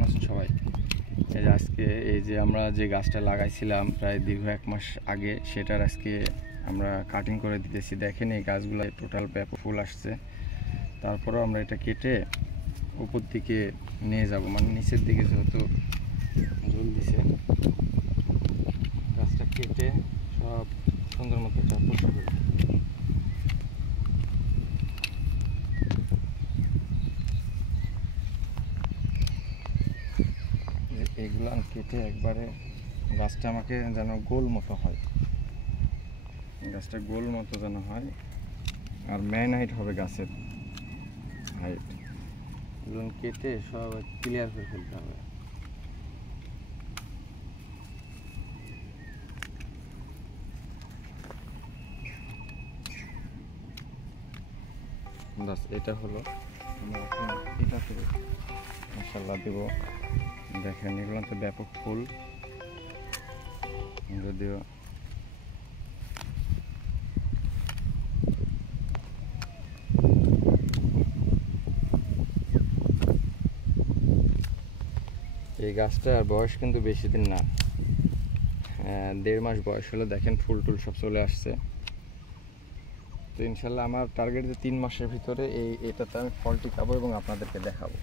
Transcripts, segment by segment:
কেমন আছেন সবাই? এই যে আজকে এই যে আমরা যে গাছটা লাগাইছিলাম প্রায় দীর্ঘ 1 মাস আগে, সেটার আজকে আমরা কাটিং করে দিতেছি। দেখেন এই গাছগুলো টোটাল ব্যাপক ফুল আসছে। তারপরেও আমরা এটা কেটে উপর দিকে নিয়ে যাব, মানে নিচের দিকে যেহেতু ঝুল দিছে, গাছটা কেটে সব সুন্দর মতো চাপড় করব। এগুলো কেটে একবারে গাছটা আমাকে যেন গোল মতো হয়, গাছটা গোল মতো যেন হয়, আর মেন হাইট হবে গাছের হাইট। এগুলো কেটে সব ক্লিয়ার করে ফেলতে হবে। বাস এটা হলো, আমরা এখন এটাতে মশলা দেব। দেখেন এগুলো তো ব্যাপক ফুল, যদিও এই গাছটার বয়স কিন্তু বেশি দিন না, 1.5 মাস বয়স হলে দেখেন ফুল টুল সব চলে আসছে। তো ইনশাল্লাহ আমার টার্গেট যে 3 মাসের ভিতরে এটাতে আমি ফল টিকাবো এবং আপনাদেরকে দেখাবো।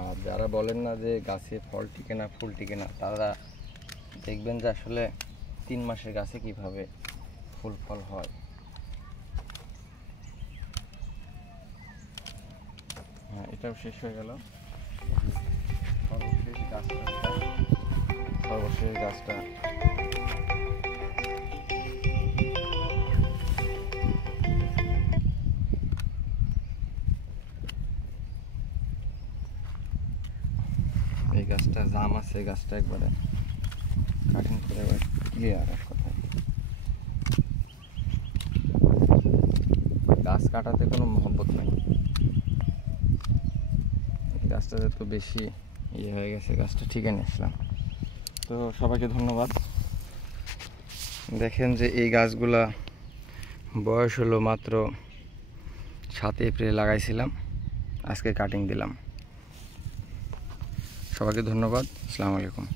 আর যারা বলেন না যে গাছে ফল টিকে না, ফুল টিকে না, তারা দেখবেন যে আসলে 3 মাসের গাছে কিভাবে ফুল ফল হয়। হ্যাঁ, এটাও শেষ হয়ে গেল। সর্বশেষ গাছটা এই গাছটা জাম আছে, এই গাছটা একবারে কাটিং করে ক্লিয়ার। এক কথায় গাছ কাটাতে কোনো মহব্বত নেই, গাছটা যত বেশি হয়ে গেছে, গাছটা ঠিকই নিয়েছিলাম। তো সবাইকে ধন্যবাদ। দেখেন যে এই গাছগুলা বয়স হলো মাত্র 7 এপ্রিল লাগাইছিলাম, আজকে কাটিং দিলাম। সবাইকে ধন্যবাদ। আসসালামু আলাইকুম।